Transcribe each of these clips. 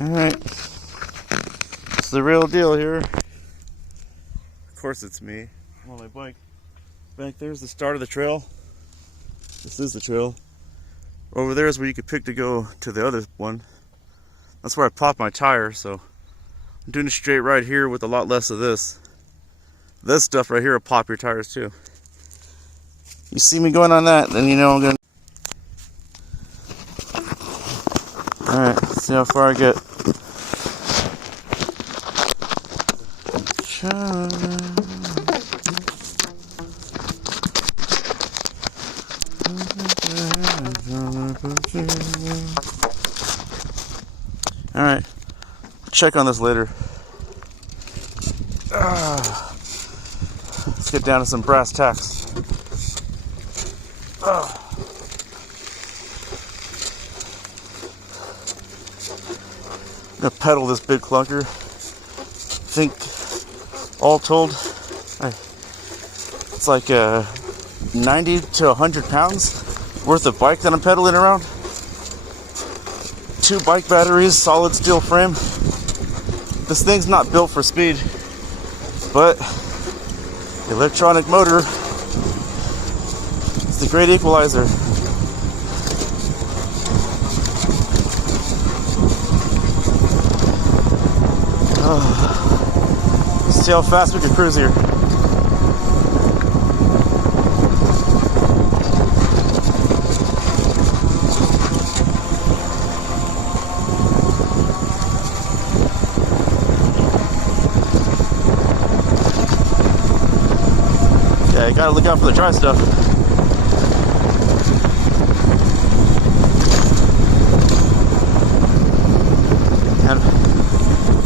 Alright, it's the real deal here. Of course it's me. I'm on my bike. Back there's the start of the trail. This is the trail. Over there is where you could pick to go to the other one. That's where I popped my tire, so I'm doing a straight ride here with a lot less of this. This stuff right here will pop your tires too. You see me going on that, then you know I'm gonna. Alright, see how far I get. Alright, check on this later. Let's get down to some brass tacks. I'm gonna pedal this big clunker. I think all told, it's like 90 to 100 pounds worth of bike that I'm pedaling around. 2 bike batteries, solid steel frame. This thing's not built for speed, but the electronic motor is the great equalizer. Let's see how fast we can cruise here. Yeah, you gotta look out for the dry stuff. And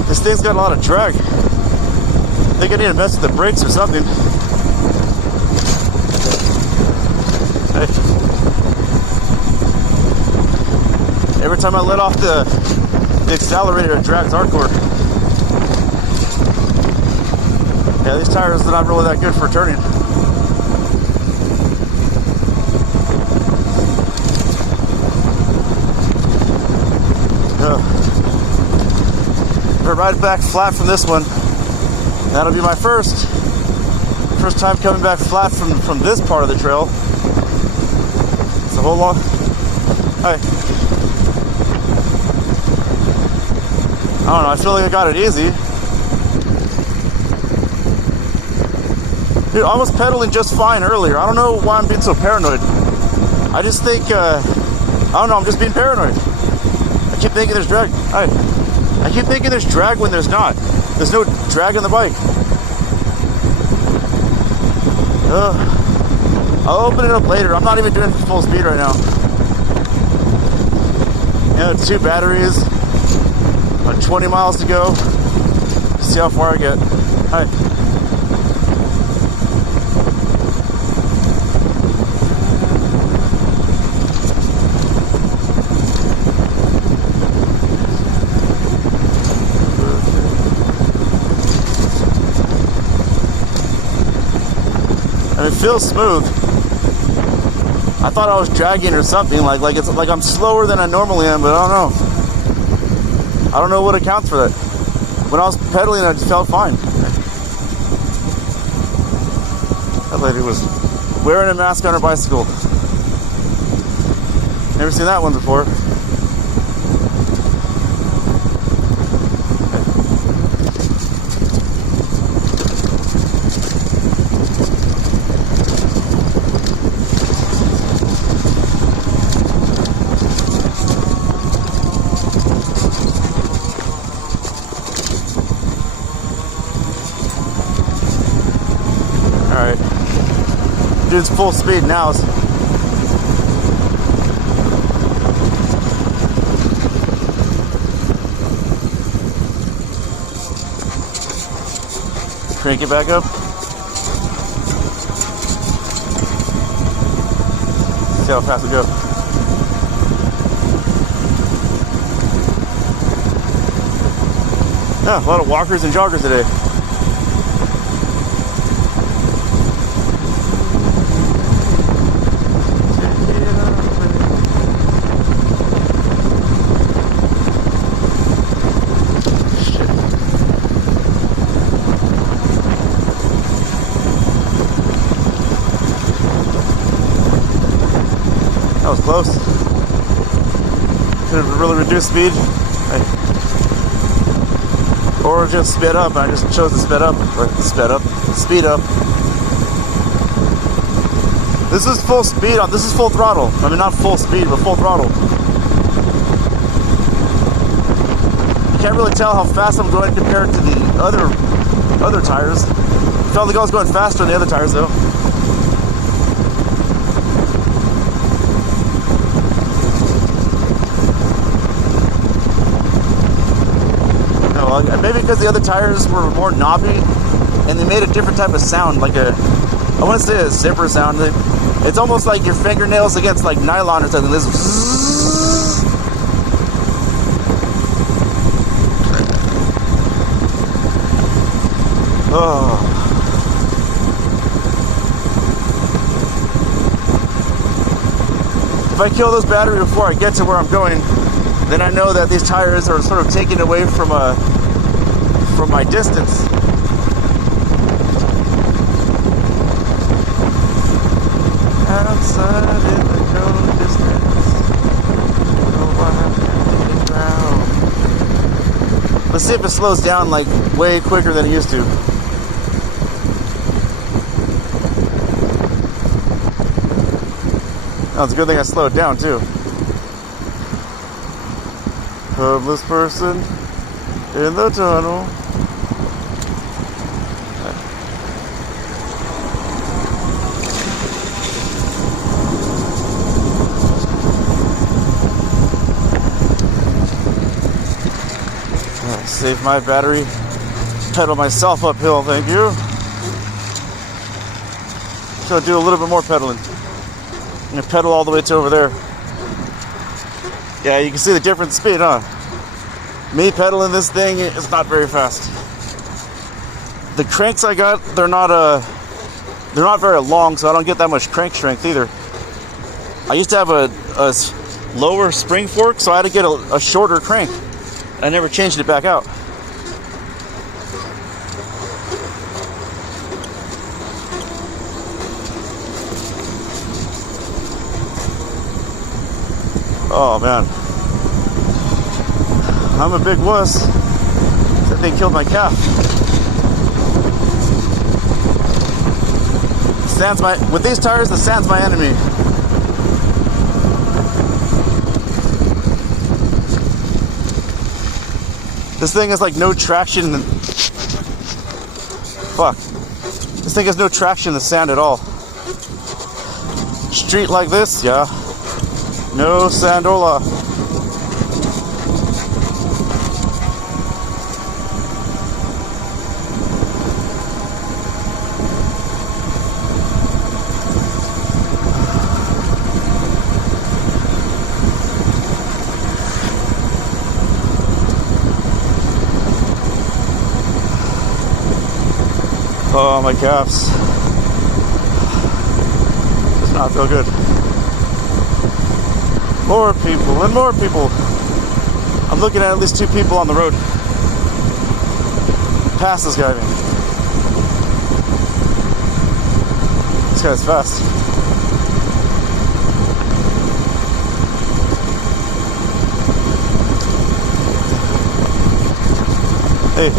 this thing's got a lot of drag. I think I need to mess with the brakes or something. Hey. Every time I let off the accelerator, it drags hardcore. Yeah, these tires are not really that good for turning. If I ride back flat from this one, that'll be my first time coming back flat from this part of the trail. It's a whole long. Hi. I don't know. I feel like I got it easy. Dude, I was pedaling just fine earlier. I don't know why I'm being so paranoid. I just think I don't know. I'm just being paranoid. I keep thinking there's drag. Hi. I keep thinking there's drag when there's not. There's no drag on the bike. I'll open it up later. I'm not even doing full speed right now. Yeah, 2 batteries. About 20 miles to go. See how far I get. Hi. It feels smooth. I thought I was dragging or something, like it's like I'm slower than I normally am, but I don't know. I don't know what accounts for that. When I was pedaling, I just felt fine. That lady was wearing a mask on her bicycle. Never seen that one before. Alright. Dude's full speed now. Crank it back up. See how fast we go. Yeah, a lot of walkers and joggers today. close. Could have really reduced speed. Or just sped up. I just chose to speed up. Speed up. This is full speed on. This is full throttle. I mean, not full speed, but full throttle. You can't really tell how fast I'm going compared to the other tires. Felt like I was going faster than the other tires, though. Maybe because the other tires were more knobby and they made a different type of sound, like I want to say a zipper sound. It's almost like your fingernails against like nylon or something. This oh. If I kill this battery before I get to where I'm going, then I know that these tires are sort of taken away from my distance. Outside in the no distance. Let's see if it slows down like way quicker than it used to. Oh, it's a good thing I slowed down too. Homeless person in the tunnel. Save my battery. Pedal myself uphill, thank you. So do a little bit more pedaling. I'm gonna pedal all the way to over there. Yeah, you can see the different speed, huh? Me pedaling this thing is not very fast. The cranks I got, they're not very long, so I don't get that much crank strength either. I used to have a lower spring fork, so I had to get a shorter crank. I never changed it back out. Oh man, I'm a big wuss. That thing killed my calf. With these tires, the sand's my enemy. This thing has like no traction. Fuck. This thing has no traction in the sand at all. Street like this, yeah. No sandola. Oh, my calves. Does not feel good. More people and more people. I'm looking at least 2 people on the road. Past this guy. This guy's fast. Hey.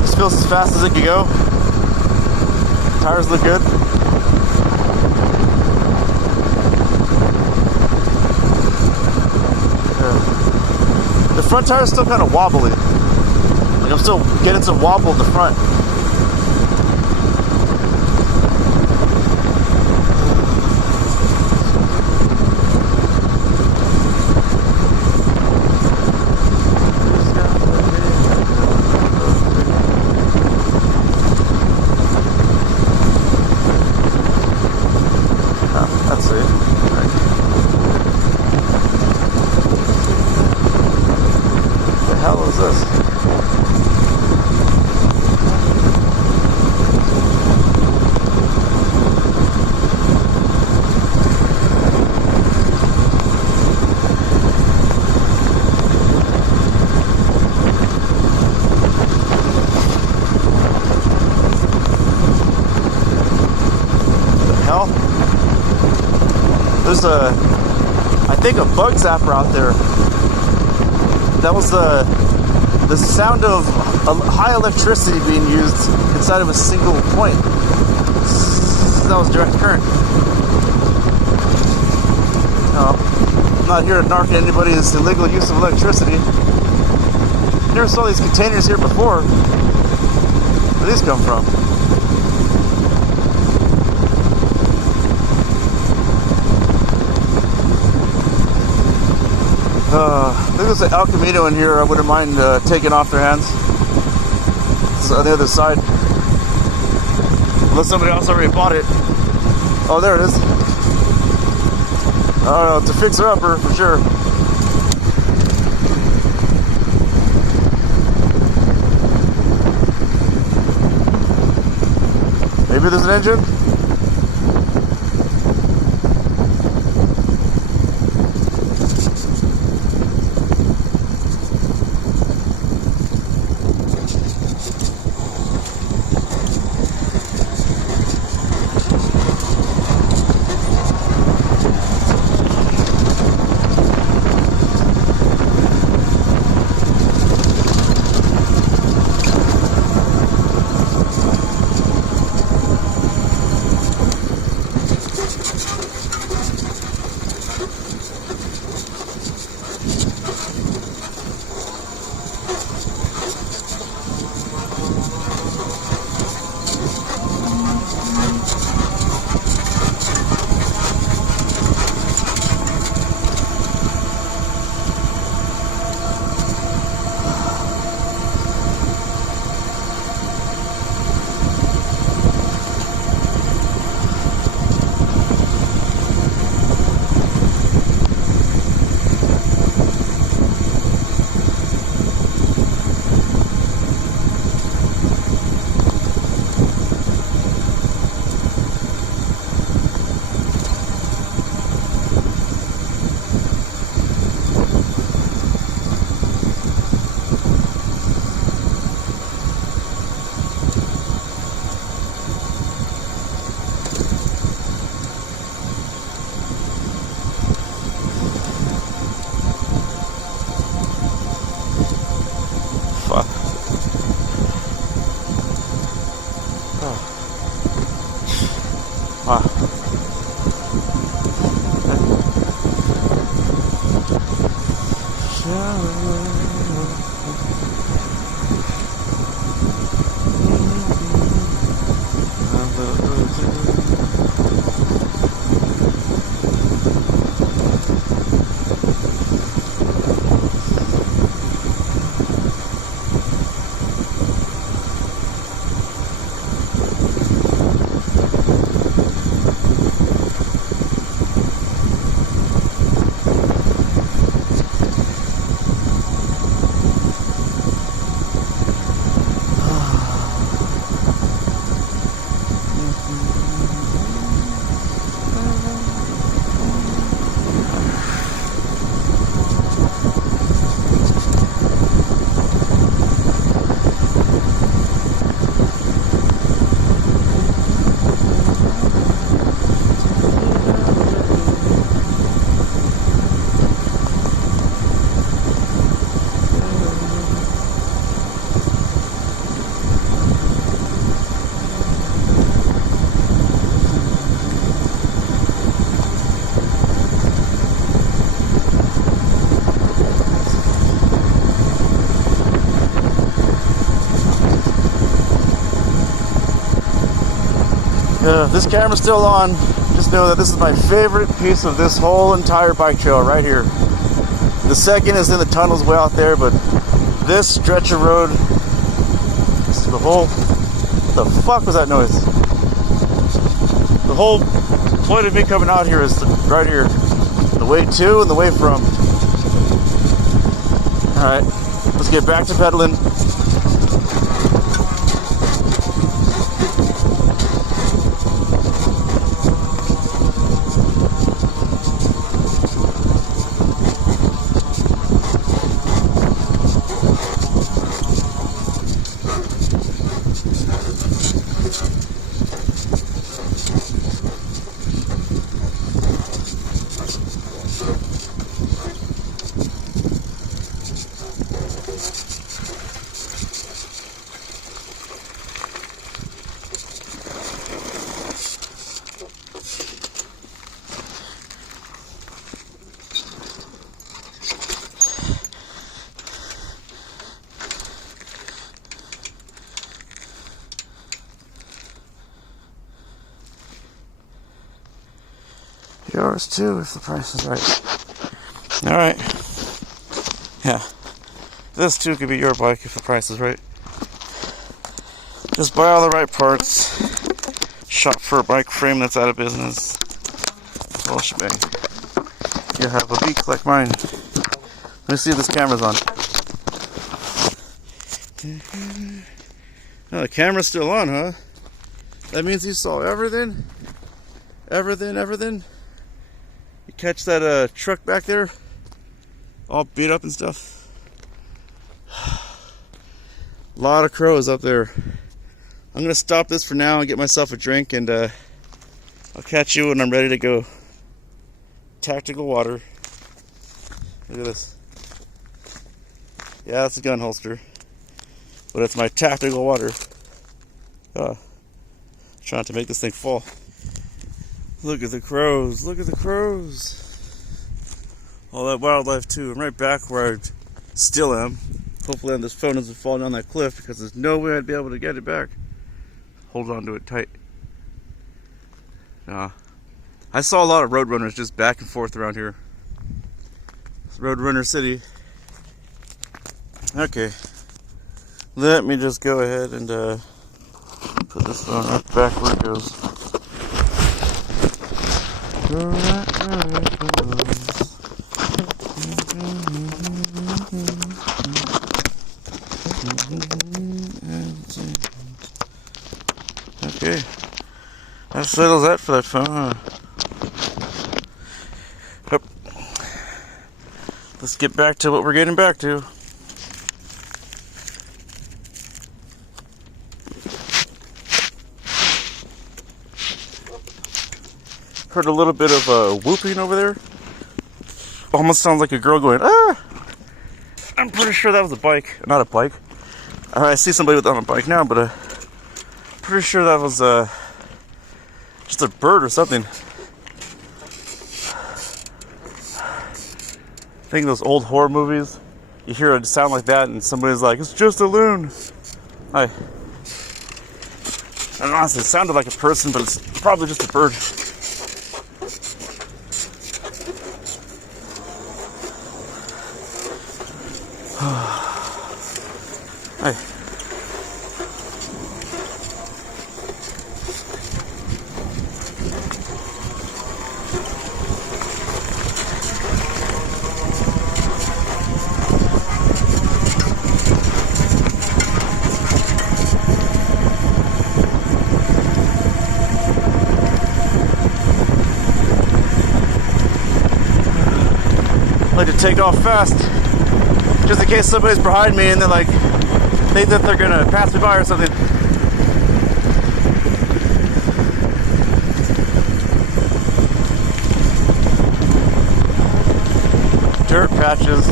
This feels as fast as it can go. Tires look good. The front tire is still kind of wobbly. Like I'm still getting some wobble in the front. there's a, I think, a bug zapper out there. That was the sound of high electricity being used inside of a single point. That was direct current. No, I'm not here to narc anybody's illegal use of electricity. Never saw these containers here before. Where do these come from? I think there's an El Camino in here. I wouldn't mind taking off their hands. It's on the other side. Unless somebody else already bought it. Oh, there it is. Oh, it's a fixer-upper for sure. Maybe there's an engine? This camera's still on. Just know that this is my favorite piece of this whole entire bike trail right here. The second is in the tunnels way out there, but this stretch of road, this is the whole, what the fuck was that noise? The whole point of me coming out here is right here. The way to and the way from. Alright, let's get back to pedaling. yours too if the price is right. Alright. Yeah. This too could be your bike if the price is right. Just buy all the right parts. Shop for a bike frame that's out of business. The whole shebang. You have a beak like mine. Let me see if this camera's on. Oh, the camera's still on, huh? That means you saw everything? Everything? You catch that truck back there? All beat up and stuff? A lot of crows up there. I'm gonna stop this for now and get myself a drink, and I'll catch you when I'm ready to go. Tactical water. Look at this. Yeah, it's a gun holster, but it's my tactical water. Trying to make this thing fall. Look at the crows. Look at the crows. All that wildlife too. I'm right back where I still am. Hopefully this phone doesn't fall down that cliff, because there's no way I'd be able to get it back. Hold on to it tight. I saw a lot of roadrunners just back and forth around here. It's Roadrunner City. Okay. Let me just go ahead and put this phone right back where it goes. Okay, that settles that for that phone, huh? Yep. Let's get back to what we're getting back to. Heard a little bit of whooping over there. Almost sounds like a girl going, ah! I'm pretty sure that was a bike, not a bike. I see somebody on a bike now, but pretty sure that was just a bird or something. I think those old horror movies, you hear a sound like that and somebody's like, it's just a loon. I don't know, it sounded like a person, but it's probably just a bird. Hi. I like to take off fast, just in case somebody's behind me and they're like, think that they're gonna pass me by or something. Dirt patches,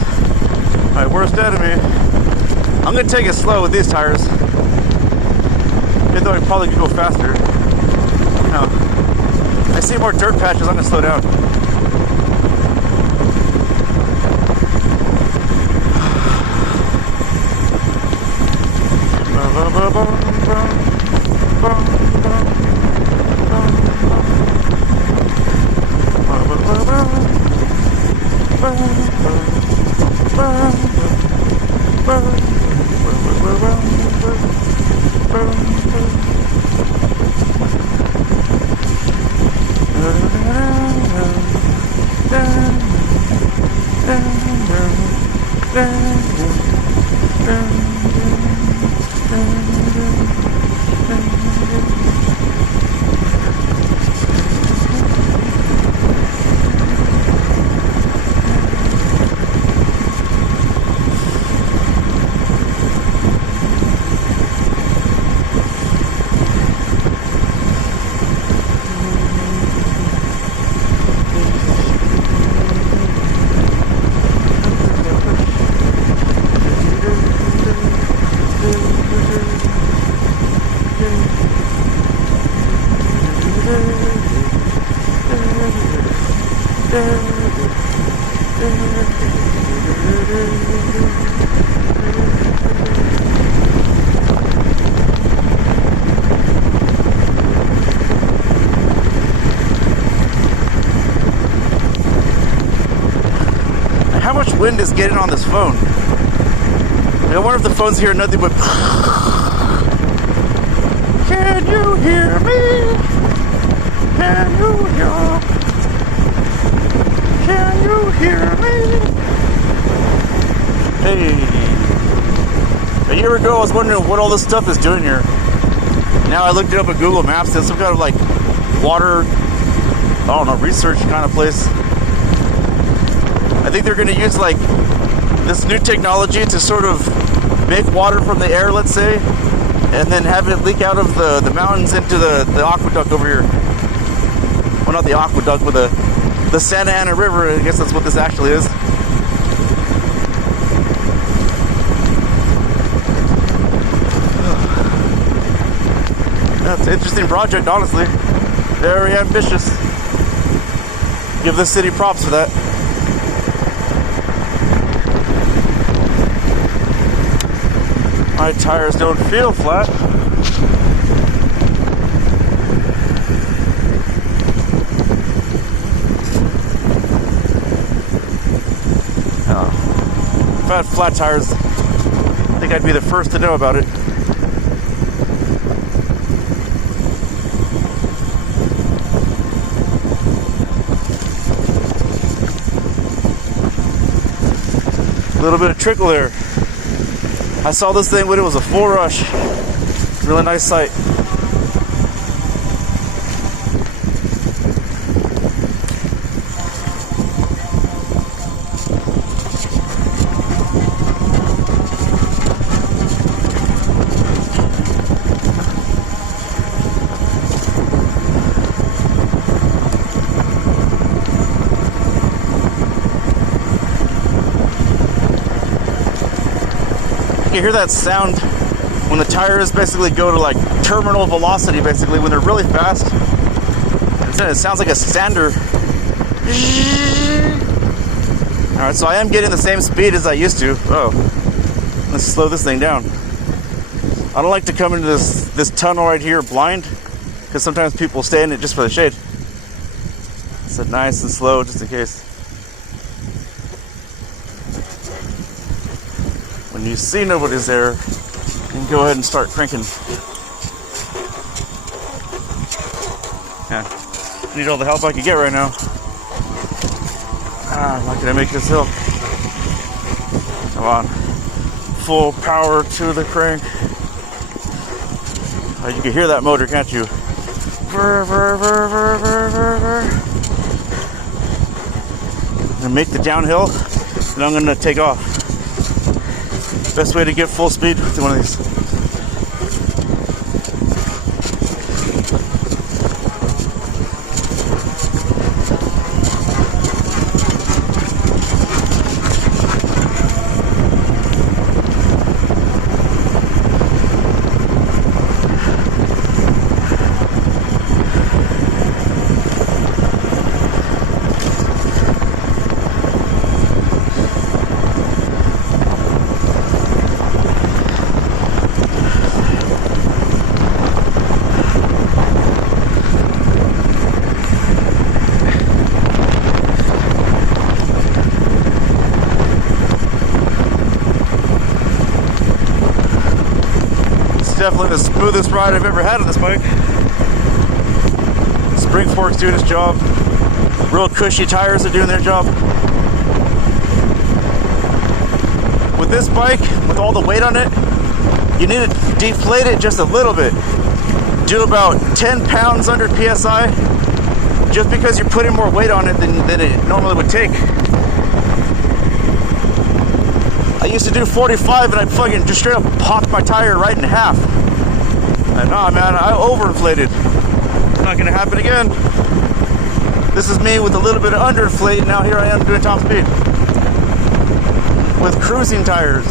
my worst enemy. I'm gonna take it slow with these tires, even though I probably could go faster. No, I see more dirt patches, I'm gonna slow down. wind is getting on this phone. I wonder if the phone's hearing nothing but. Can you hear me? Can you hear? Can you hear me? Hey. A year ago, I was wondering what all this stuff is doing here. Now I looked it up at Google Maps. It's some kind of like water, I don't know, research kind of place. I think they're going to use like this new technology to sort of make water from the air, let's say, and then have it leak out of the mountains into the aqueduct over here. Well, not the aqueduct, but the Santa Ana River. I guess that's what this actually is. That's an interesting project, honestly. Very ambitious. Give the city props for that. My tires don't feel flat. If I had flat tires, I think I'd be the first to know about it. A little bit of trickle there. I saw this thing when it was a full rush. Really nice sight. You hear that sound when the tires basically go to like terminal velocity, basically when they're really fast. It sounds like a sander. Alright, so I am getting the same speed as I used to. Oh, let's slow this thing down. I don't like to come into this tunnel right here blind, because sometimes people stay in it just for the shade. So nice and slow just in case. When you see nobody's there, you can go ahead and start cranking. Yeah, need all the help I can get right now. I'm not gonna make this hill. Come on, full power to the crank. You can hear that motor, can't you? I'm gonna make the downhill, and I'm gonna take off. Best way to get full speed with one of these. Definitely the smoothest ride I've ever had on this bike. Spring fork's doing its job. Real cushy tires are doing their job. With this bike, with all the weight on it, you need to deflate it just a little bit. Do about 10 pounds under PSI, just because you're putting more weight on it than it normally would take. I used to do 45 and I'd fucking just straight up pop my tire right in half. And nah, man, I overinflated. It's not gonna happen again. This is me with a little bit of underinflate. Now here I am doing top speed with cruising tires.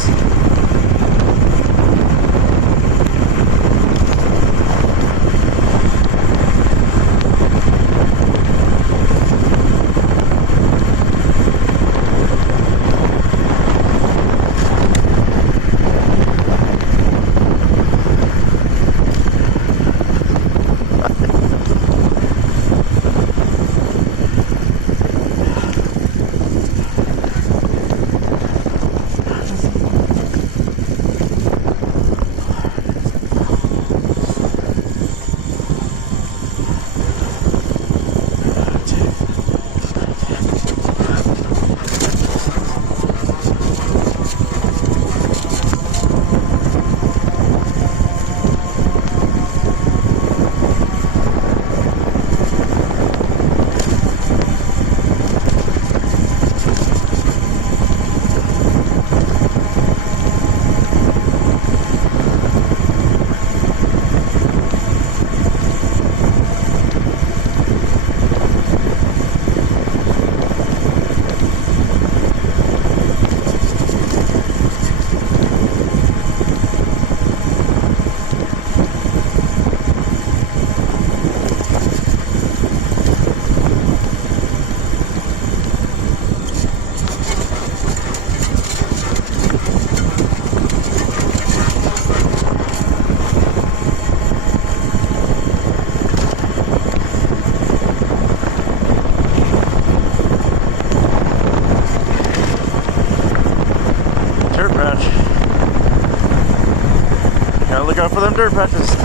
out for them dirt patches.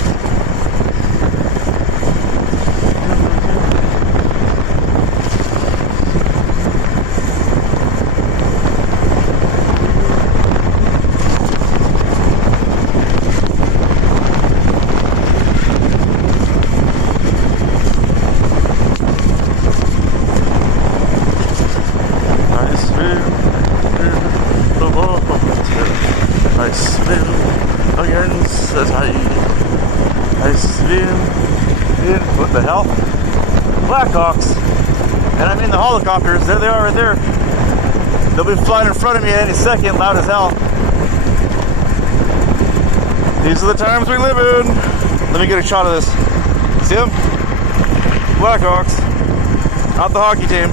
What the hell? Blackhawks. And I mean the helicopters. There they are right there. They'll be flying in front of me any second, loud as hell. These are the times we live in. Let me get a shot of this. See them? Blackhawks. Not the hockey team.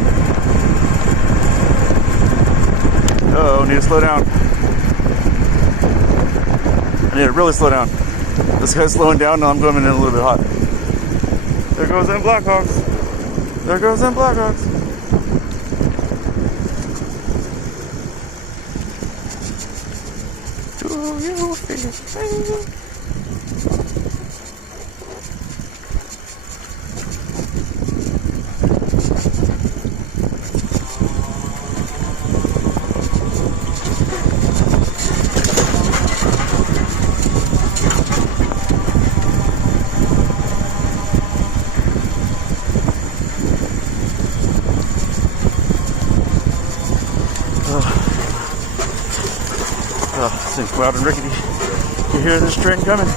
Uh-oh, need to slow down. I need to really slow down. This guy's slowing down, now I'm going in a little bit hot. There goes them Blackhawks. There goes them Blackhawks. Do you feel pain? This thing's loud and rickety. You hear this train coming? Get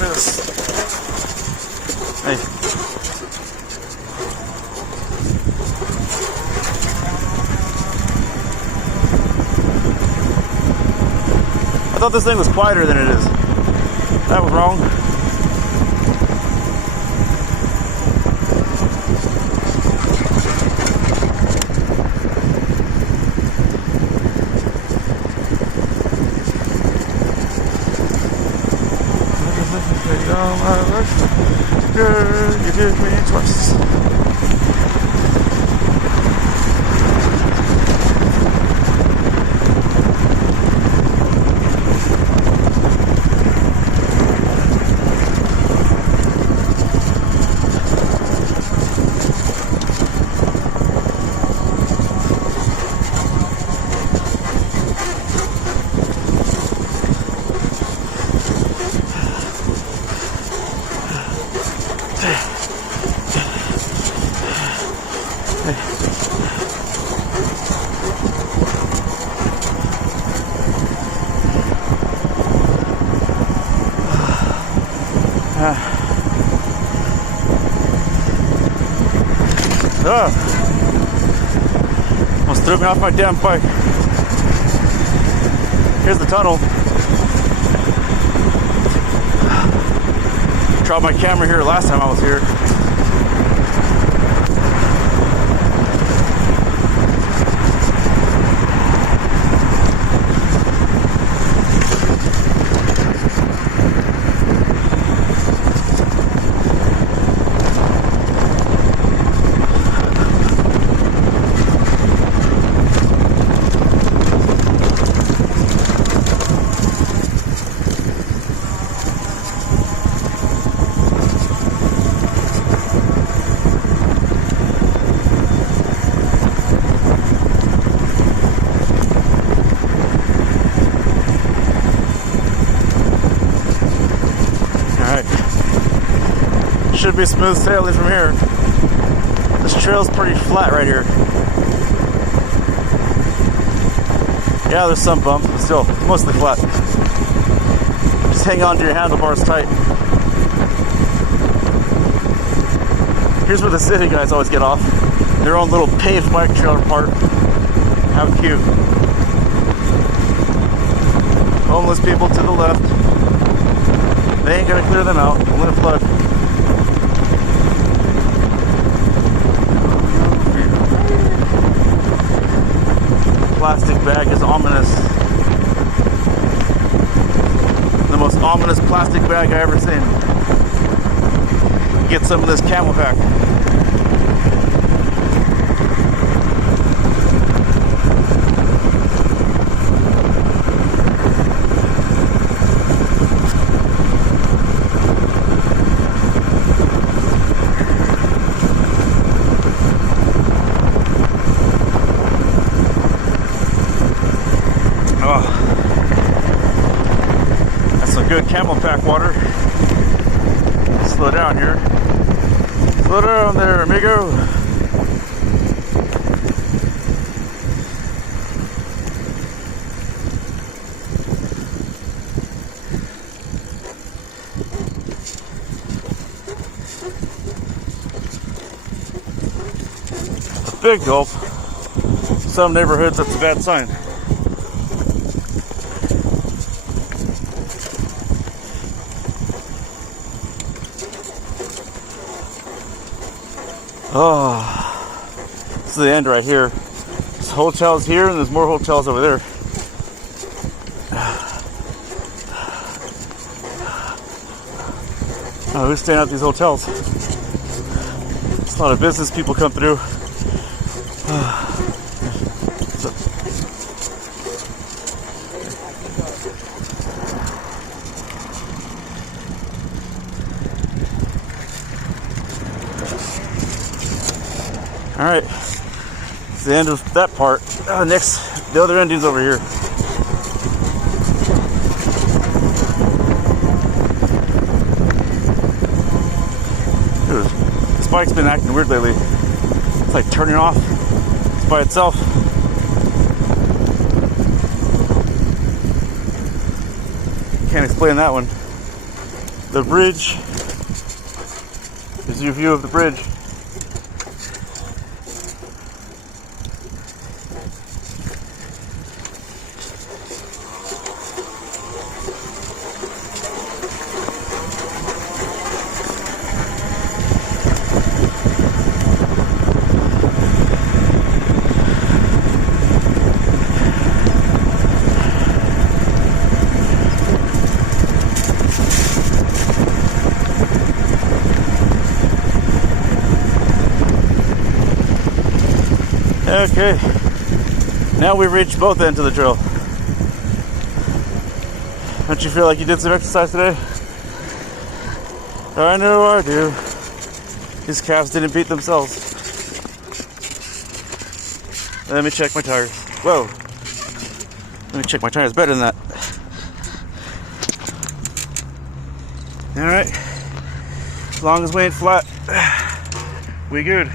this. Hey. I thought this thing was quieter than it is. That was wrong. Girl, you did me twice. Almost threw me off my damn bike. Here's the tunnel. Dropped my camera here last time I was here. Should be smooth sailing from here. This trail's pretty flat right here. Yeah, there's some bumps, but still, mostly flat. Just hang on to your handlebars tight. Here's where the city guys always get off. Their own little paved bike trailer park. How cute. Homeless people to the left. They ain't gonna clear them out. Only a flood. Plastic bag is ominous. The most ominous plastic bag I ever seen. Get some of this Camelback. good camel pack water. Slow down here. Slow down there, amigo. A big gulp. Some neighborhoods, that's a bad sign. Oh, this is the end right here. There's hotels here and there's more hotels over there. Oh, who's staying at these hotels? There's a lot of business people come through. All right, it's the end of that part. The other ending's over here. Dude, this bike's been acting weird lately. It's like turning off. It's by itself. Can't explain that one. The bridge. Here's your view of the bridge. Okay, now we reached both ends of the trail. Don't you feel like you did some exercise today? I know I do. These calves didn't beat themselves. Let me check my tires. Whoa. Let me check my tires better than that. Alright. As long as we ain't flat, we good.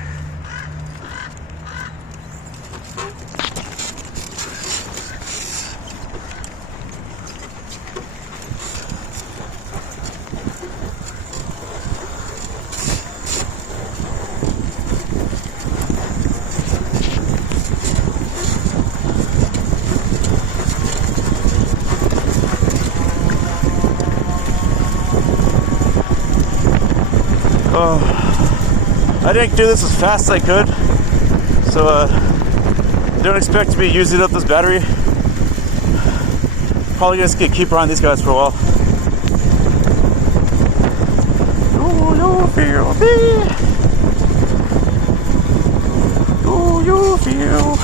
I didn't do this as fast as I could, so don't expect to be using up this battery. Probably just gonna keep around these guys for a while. Do you feel me? Do you feel?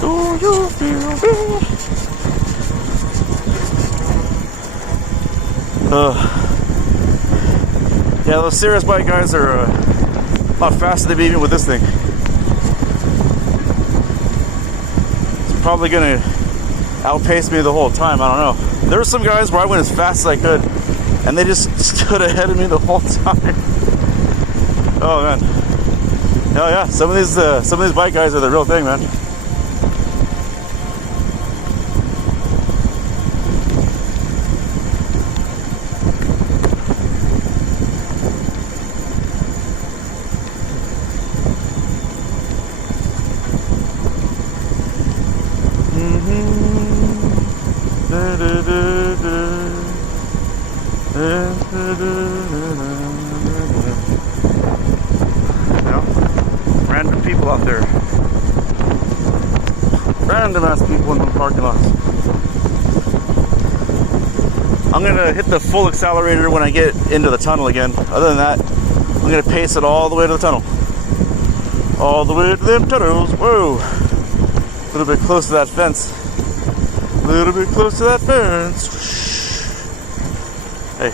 Do you feel me? Yeah, those serious bike guys are a lot faster than me even with this thing. It's probably gonna outpace me the whole time, I don't know. There were some guys where I went as fast as I could and they just stood ahead of me the whole time. Oh man. Hell yeah, some of these bike guys are the real thing, man. Random people out there. Random ass people in the parking lots. I'm gonna hit the full accelerator when I get into the tunnel again. Other than that, I'm gonna pace it all the way to the tunnel. All the way to them tunnels. Whoa! A little bit close to that fence. A little bit close to that fence. Hey.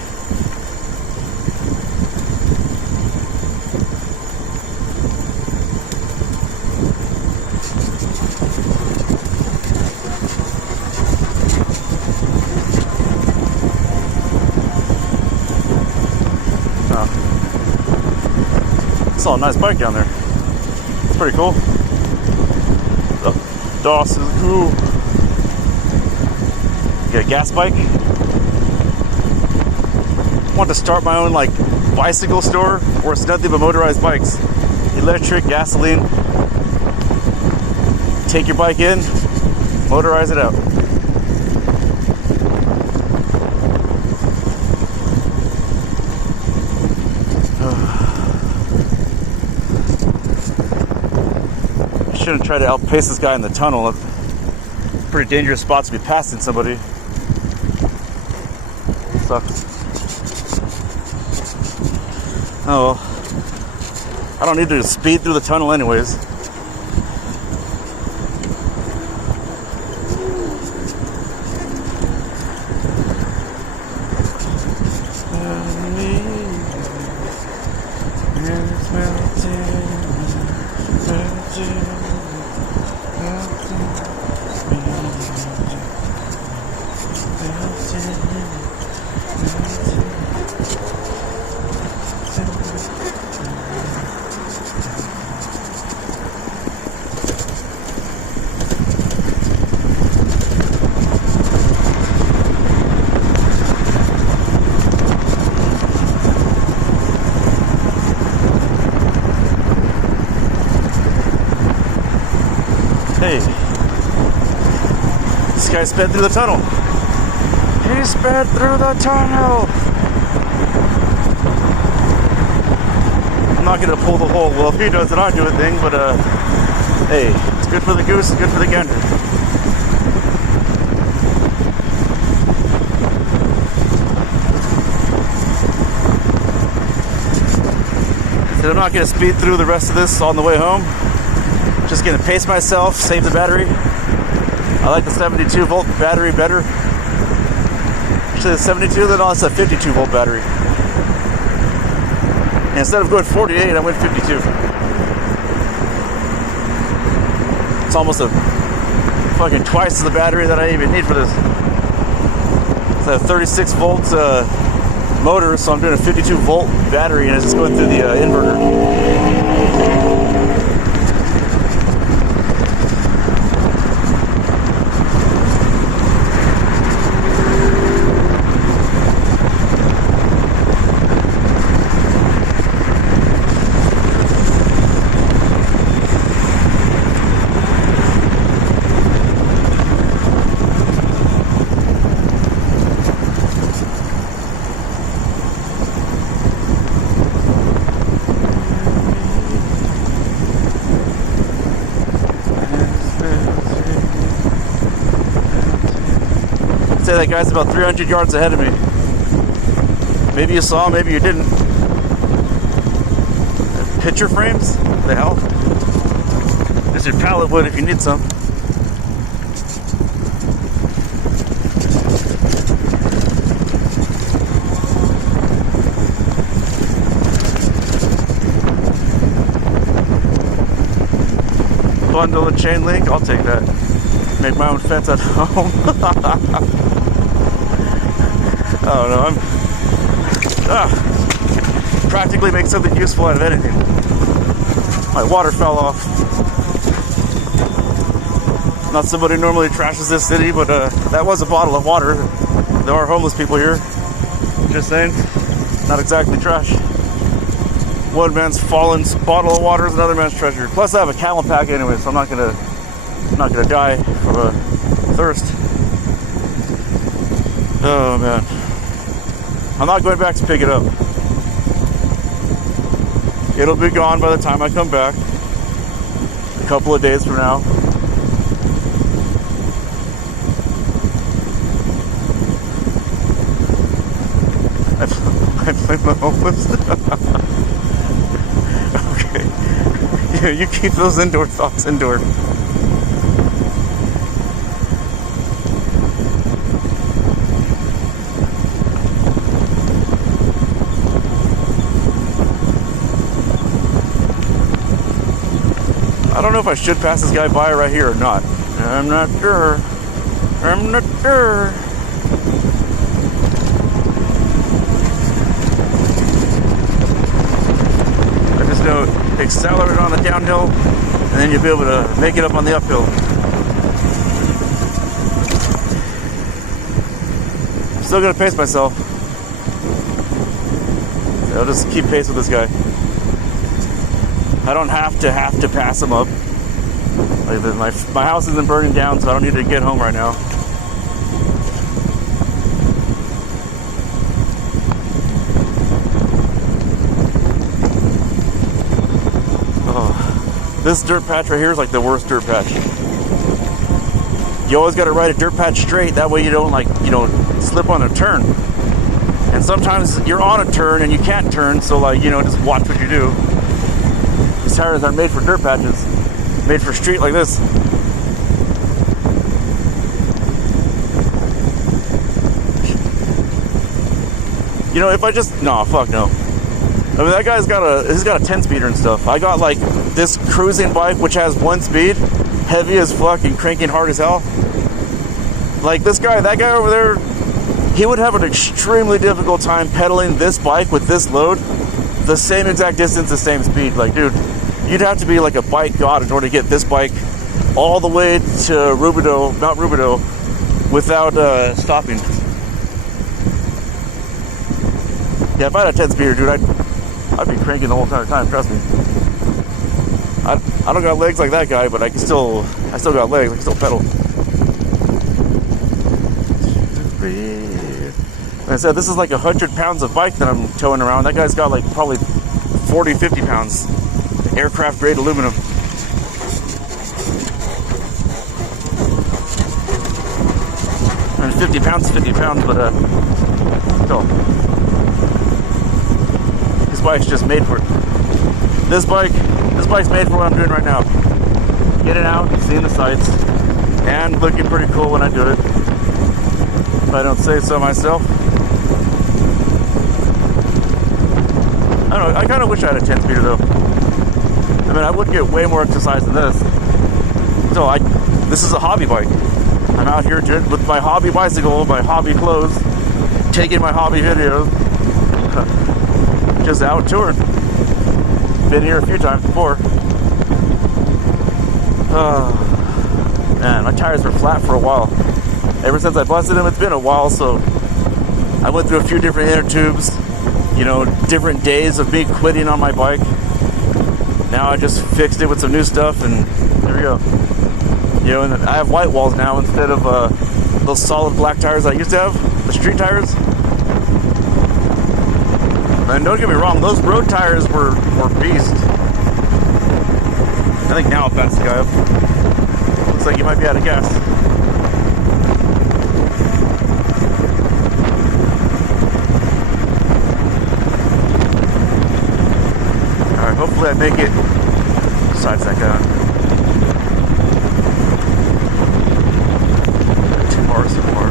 Saw a nice bike down there. It's pretty cool. The DOS is cool. Get a gas bike. Want to start my own like bicycle store where it's nothing but motorized bikes. Electric, gasoline. Take your bike in, motorize it out. I shouldn't try to outpace this guy in the tunnel. It's a pretty dangerous spot to be passing somebody. Sucks. Oh well. I don't need to speed through the tunnel anyways. Hey, this guy sped through the tunnel. He sped through the tunnel. I'm not gonna pull the whole, well, if he does it, I do a thing, but hey, it's good for the goose, it's good for the gander. So I'm not gonna speed through the rest of this on the way home. Just gonna pace myself, save the battery. I like the 72 volt battery better. Actually, the 72, then it's a 52 volt battery. And instead of going 48, I went 52. It's almost a fucking twice the battery that I even need for this. It's a 36 volt motor, so I'm doing a 52 volt battery, and it's just going through the inverter. Say that guy's about 300 yards ahead of me. Maybe you saw, maybe you didn't. Picture frames? What the hell? There's your pallet wood if you need some. Bundle of chain link, I'll take that. Make my own fence at home. I don't know, practically make something useful out of anything. My water fell off. Not somebody who normally trashes this city, but that was a bottle of water. There are homeless people here. Just saying, not exactly trash. One man's fallen bottle of water is another man's treasure. Plus, I have a camel pack anyway, so I'm not gonna die from thirst. Oh man, I'm not going back to pick it up. It'll be gone by the time I come back. A couple of days from now. I blame the homeless. Okay. Yeah, you keep those indoor thoughts indoor. I don't know if I should pass this guy by right here or not. I'm not sure. I'm not sure. I just know accelerate on the downhill, and then you'll be able to make it up on the uphill. I'm still gonna pace myself. I'll just keep pace with this guy. I don't have to pass him up. Like my house isn't burning down, so I don't need to get home right now. Oh, this dirt patch right here is like the worst dirt patch. You always got to ride a dirt patch straight. That way you don't slip on a turn. And sometimes you're on a turn and you can't turn, so just watch what you do. These tires aren't made for dirt patches. Made for street like this. If I just... No, fuck no. I mean, that guy's got a 10-speeder and stuff. I got, this cruising bike, which has 1 speed, heavy as fuck and cranking hard as hell. That guy over there, he would have an extremely difficult time pedaling this bike with this load, the same exact distance, the same speed. Dude, you'd have to be like a bike god in order to get this bike all the way to Rubidoux, Mount Rubidoux, without stopping. Yeah, if I had a 10-speeder, dude, I'd be cranking the whole entire time, trust me. I don't got legs like that guy, but I still got legs, I can still pedal. Like I said, this is like 100 pounds of bike that I'm towing around. That guy's got probably 40, 50 pounds. Aircraft grade aluminum. And 50 pounds is 50 pounds, but still. This bike's just made for it. This bike's made for what I'm doing right now. Getting out, seeing the sights, and looking pretty cool when I do it. If I don't say so myself. I don't know, I kind of wish I had a 10-speeder though. I mean, I would get way more exercise than this. So this is a hobby bike. I'm out here with my hobby bicycle, my hobby clothes, taking my hobby videos, just out touring. Been here a few times before. Man, my tires were flat for a while. Ever since I busted them, it's been a while, so I went through a few different inner tubes, different days of me quitting on my bike. Now I just fixed it with some new stuff, and there we go. And I have white walls now instead of those solid black tires I used to have, the street tires. And don't get me wrong, those road tires were beast. I think now I'll pass the guy up. Looks like he might be out of gas. Alright, hopefully I make it besides that guy. 2 bars so far.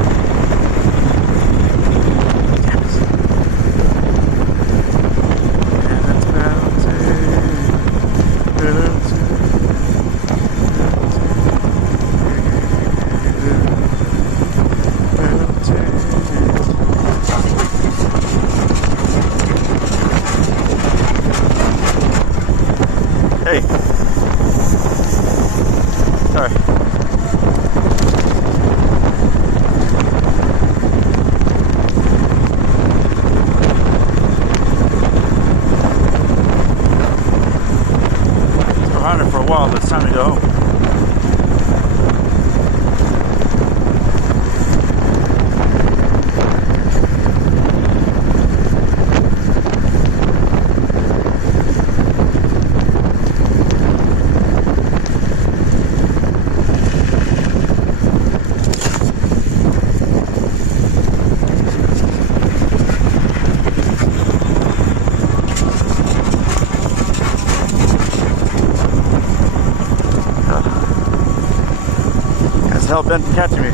Hey. Sorry. It's behind it for a while, but it's time to go home. Hell bent from catching me.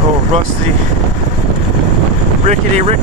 Oh, rusty, rickety Rick.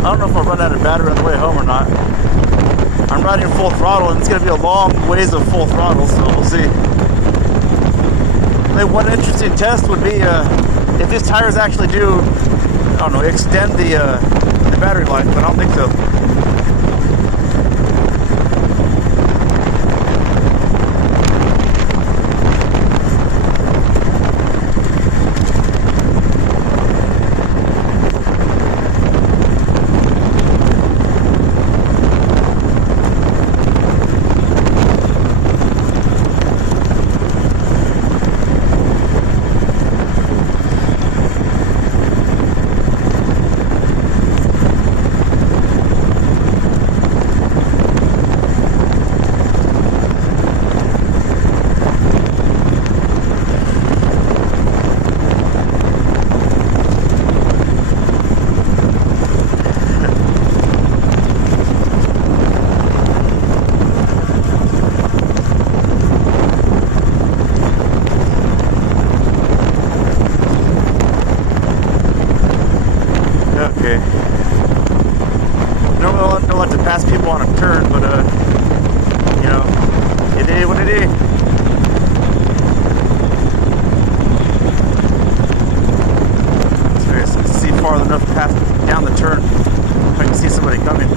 I don't know if I'll run out of battery on the way home or not. I'm riding full throttle, and it's going to be a long ways of full throttle, so we'll see. I mean, one interesting test would be if these tires actually do, I don't know, extend the battery life, but I don't think so. Okay. Normally don't like to pass people on a turn, but you know, it is what it is. Let's see far enough to pass down the turn if I can see somebody coming.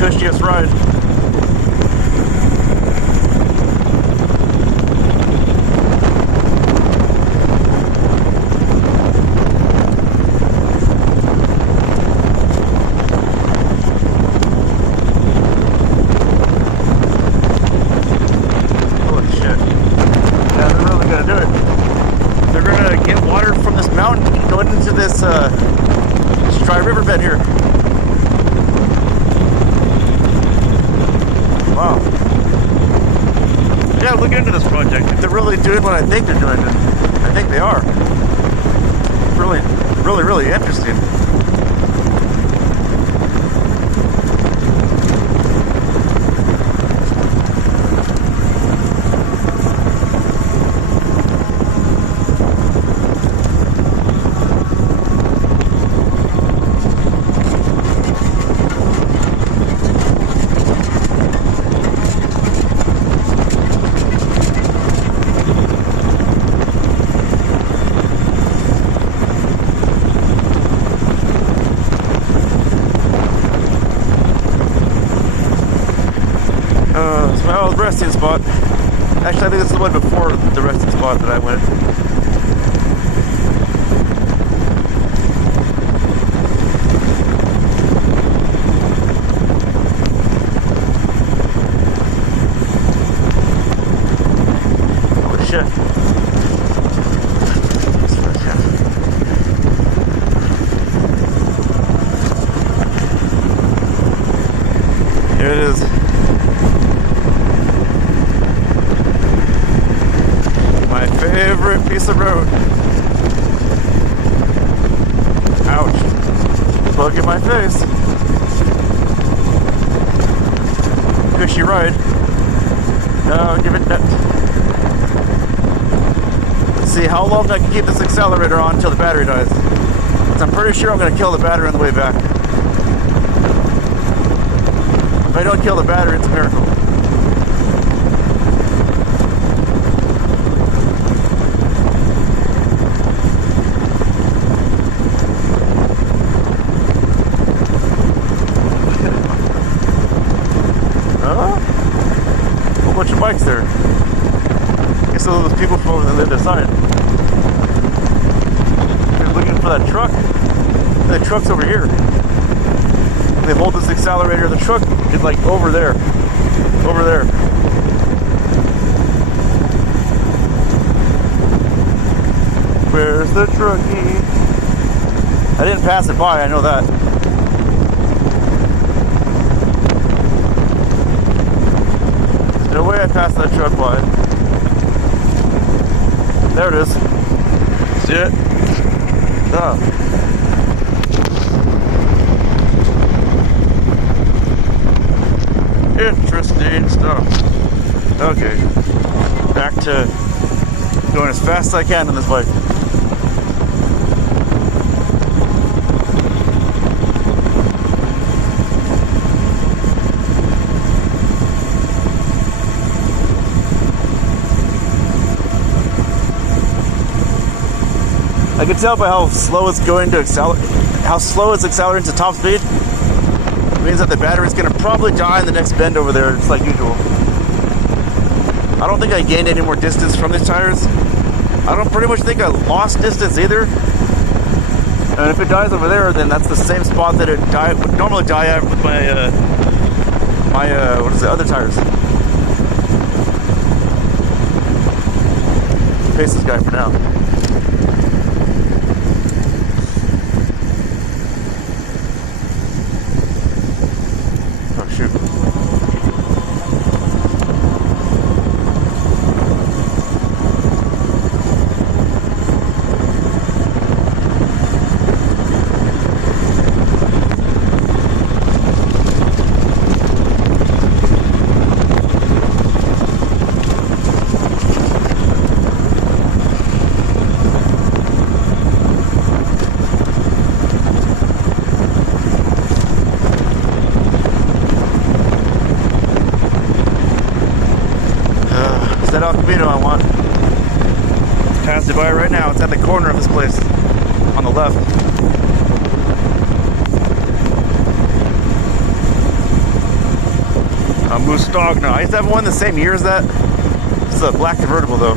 Cushiest ride. Holy shit. Yeah, they're really gonna do it. They're gonna get water from this mountain going into this dry riverbed here. Wow. Yeah, look into this project. If they're really doing what I think they're doing, I think they are. Really, really, really interesting. It's my old resting spot. Actually, I think it's the one before the resting spot that I went. Holy shit. Here it is. My favorite piece of road. Ouch. Bug in my face. Cushy ride. No, give it that. Let's see how long I can keep this accelerator on until the battery dies. So I'm pretty sure I'm going to kill the battery on the way back. If I don't kill the battery, it's a miracle. Bunch of bikes there. I guess those are those people from over the other side. You're looking for that truck. The truck's over here. They hold this accelerator. The truck is like over there. Over there. Where's the truckie? I didn't pass it by, I know that. No way I passed that truck by. There it is. See it? Oh. Interesting stuff. Okay, back to going as fast as I can on this bike. I can tell by how slow it's going to accelerate, how slow it's accelerating to top speed. It means that the battery's gonna probably die in the next bend over there, just like usual. I don't think I gained any more distance from these tires. I don't pretty much think I lost distance either. And if it dies over there, then that's the same spot that it would normally die at with my what is it, other tires. Pace this guy for now. That Rubidoux I want. Passed it by right now. It's at the corner of this place on the left. Mustagna. I used to have one the same year as that. It's a black convertible though.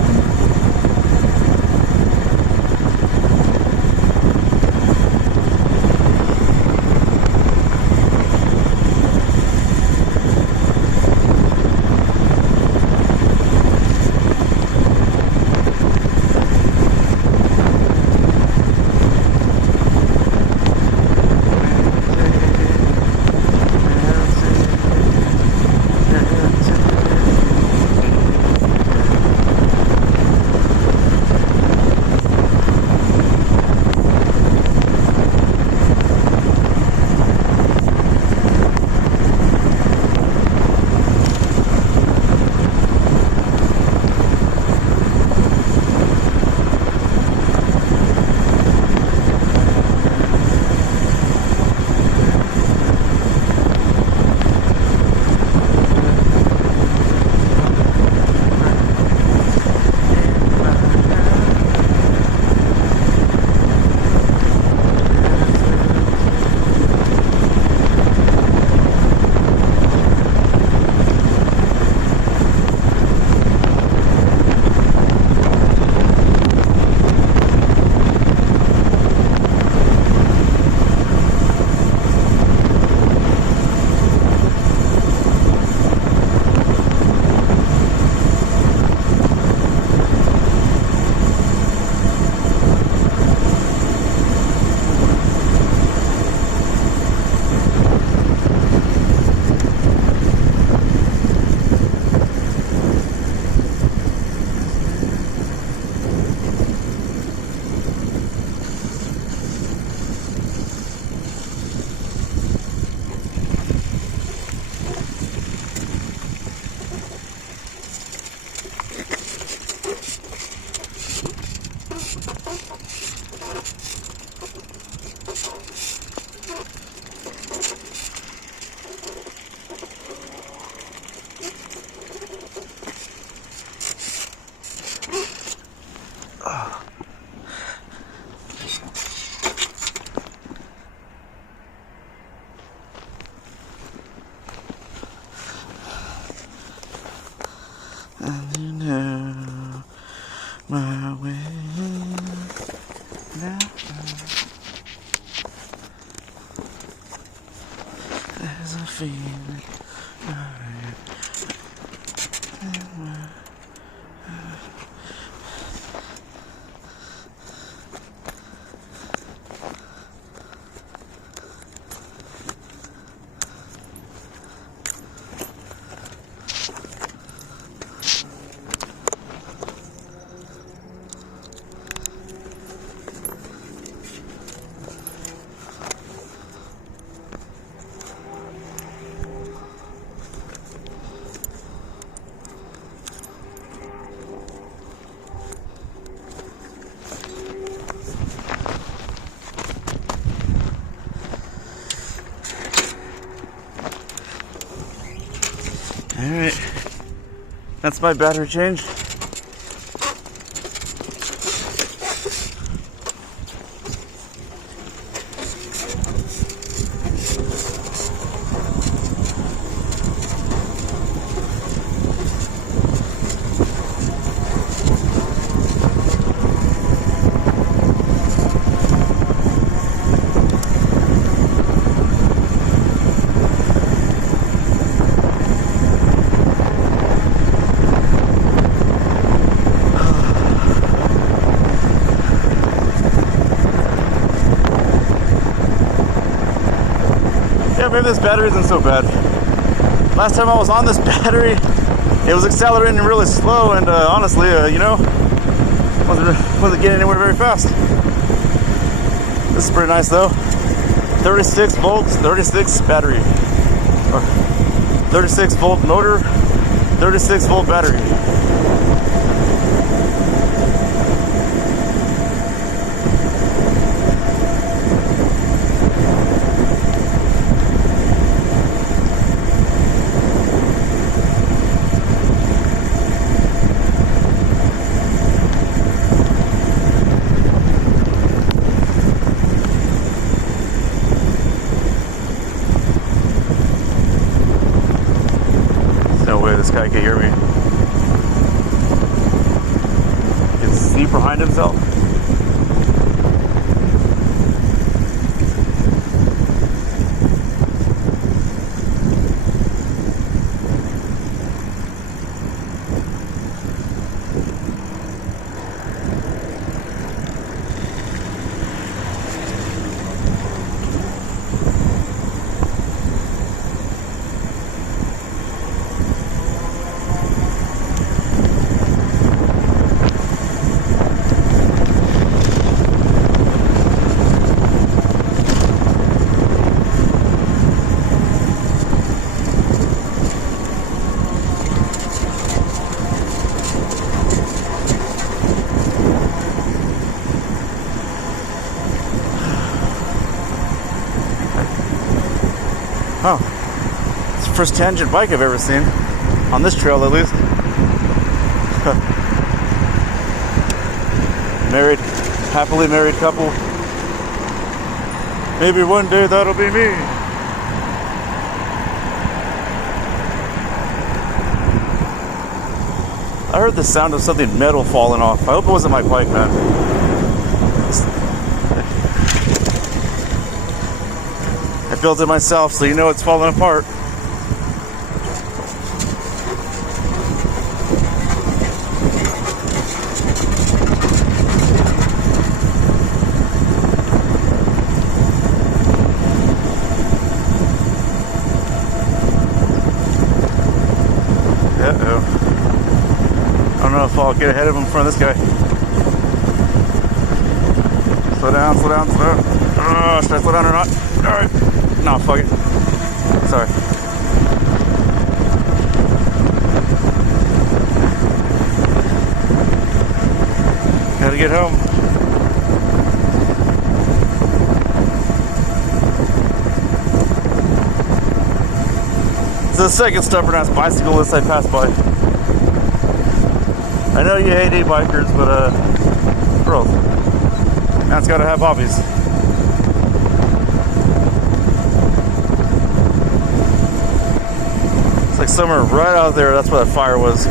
And you know my way now. There's a feeling. Alright. That's my battery change. Yeah, maybe this battery isn't so bad. Last time I was on this battery, it was accelerating really slow, and honestly, you know, wasn't getting anywhere very fast. This is pretty nice though. 36 volts, 36 battery, or 36 volt motor, 36 volt battery. No way this guy can hear me. He can see behind himself. Oh, it's the first tangent bike I've ever seen, on this trail at least. Married, happily married couple. Maybe one day that'll be me. I heard the sound of something metal falling off. I hope it wasn't my bike, man. I built it myself, so you know it's falling apart. Uh-oh. I don't know if I'll get ahead of him in front of this guy. Slow down, slow down, slow down. Oh, should I slow down or not? Alright. No, fuck it. Sorry. Gotta get home. It's the second stubborn-ass bicyclist I passed by. I know you hate e-bikers, but bro, man's gotta have hobbies. It's like somewhere right out there, that's where that fire was.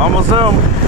Almost home.